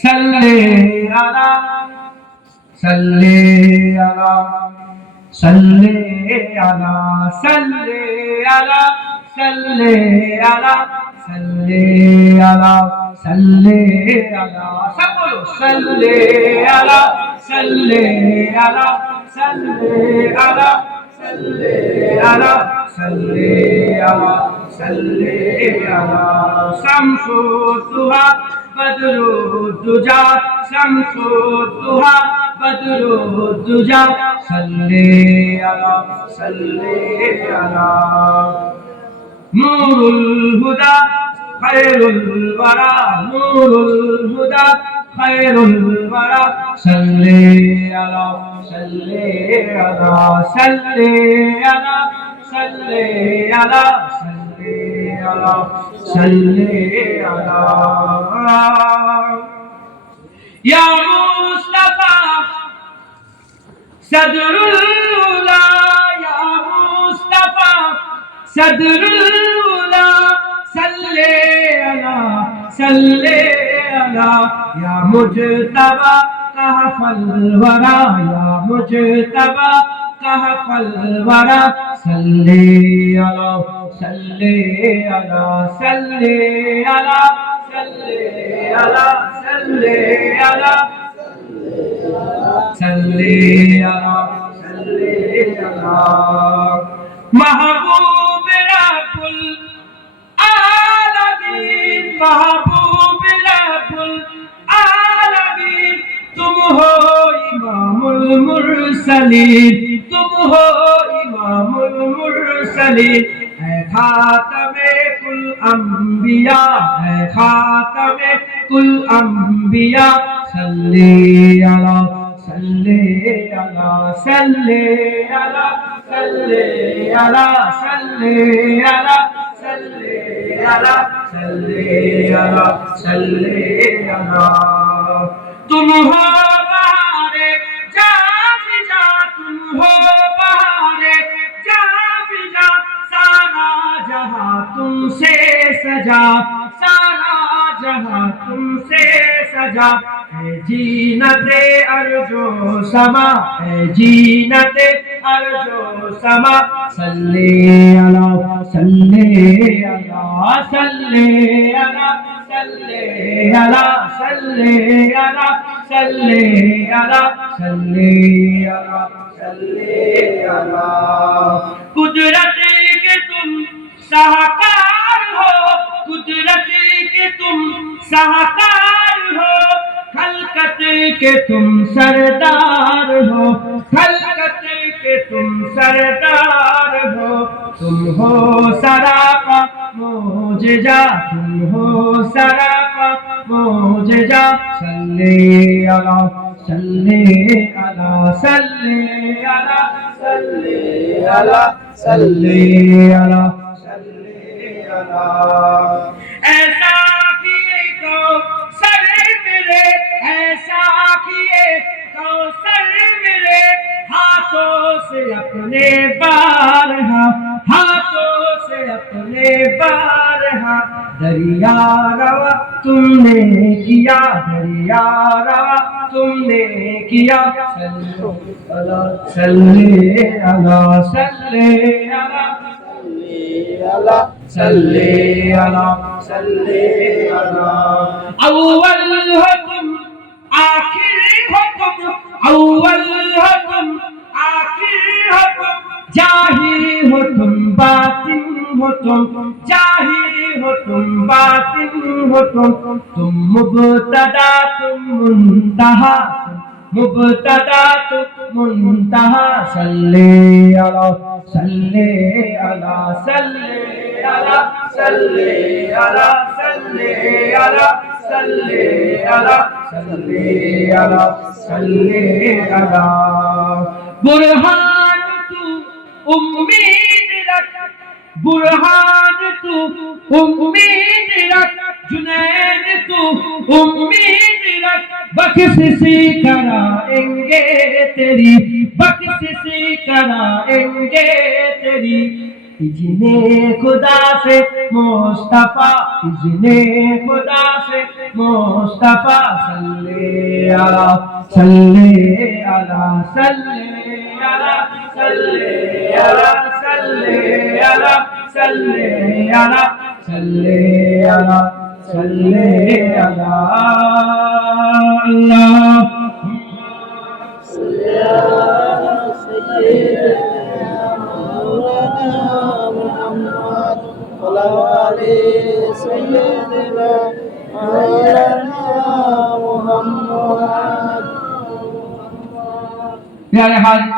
सल्ले अला सल्ले अला सल्ले अला सल्ले अला सल्ले अला सल्ले अला सल्ले अला सब बोलो सल्ले अला सल्ले अला सल्ले अला सल्ले अला सल्ले अला सल्ले अला शम्सुद्दुहा बदरुद्दुजा शम्सुद्दुहा बदरुद्दुजा सल्ले अला नूरुल हुदा खैरुल वरा नूरुल हुदा खैरुल वरा सल्ले अला सल्ले अला सल्ले अला सल्ले अला सल्ले अला सल्ले अला या मुस्तफा सदरुल उला या मुस्तफा सदरुल उला सल्ले अला या मुजतबा कहफल वरा या मुजतबा कहफल वरा सल्ले अला सल्ले अला सल्ले अला सल्ले अला सल्ले अला सल्ले अला सल्ले अला महबूब रब्बुल आलमीन महबूब रब्बुल आलमीन तुम हो इमामुल मुरसलीन तुम हो इमामुल मुरसलीन है खातमे कुल अंबिया है खातमे कुल अंबिया सल्ले अला सल्ले अला सल्ले अला सल्ले अला सल्ले अला सल्ले अला सल्ले अला सल्ले अला तुम हो बहारे जा फिजा तुम हो बहारे जा फिजा सारा जहां तुमसे सजा सारा जहां तुमसे सजा है जीनते अर्जो समा है जीनते अर्जो समा सल्ले अला सल्ले अला सल्ले अला सल्ले अला सल्ले अला सल्ले अला सल्ले अला सल्ले अला कुदरत के तुम साहकार हो कुदरत के तुम साहकार हो खलकत के तुम सरदार हो खलकत के तुम सरदार हो तुम हो सरापा मोजजा तुम हो सरापा मोजजा सल्ले अला सल्ले अला सल्ले अला सल्ले अला सल्ले अला सल्ले अला ऐसा किए को सर मिले ऐसा किए को सर मिले हाथों से अपने बारहा हाथों से अपने बारहा दरिया रवा तुमने किया दरिया रवा तुमने किया सल्ले अला सल्ले अला सल्ले अला सल्ले अला अव्वल हो तुम आखिर हो तुम अव्वल हो तुम आखिर हो तुम जाहिर हो तुम बातिन हो तुम जाहिर हो तुम बातिन हो तुम मुब्तदा तुम मुंतहा मुब्तदा तुम मुंतहा सल्ले अला सल्ले अला सल्ले अला सल्ले अला सल्ले अला सल्ले अला सल्ले अला सल्ले अला बुरहान तू उम्मीद रख बुरहान तू उम्मीद रख जुनैद तू उम्मीद रख बख्शिशी कराएंगे तेरी बख्शिशी कराएंगे तेरी इज़्ने खुदा से मुस्तफा इज़्ने खुदा से मुस्तफा सल्ले अला सल्ले अला सल्ले अला सल्ले अला सल्ले अला सल्ले अला सल्ले अला सल्ले अला अल्लाह सल्ले अला सय्यिदना मौलाना मुहम्मद वला आलि सय्यिदना मौलाना मुहम्मद। प्यारे हाज़िरीन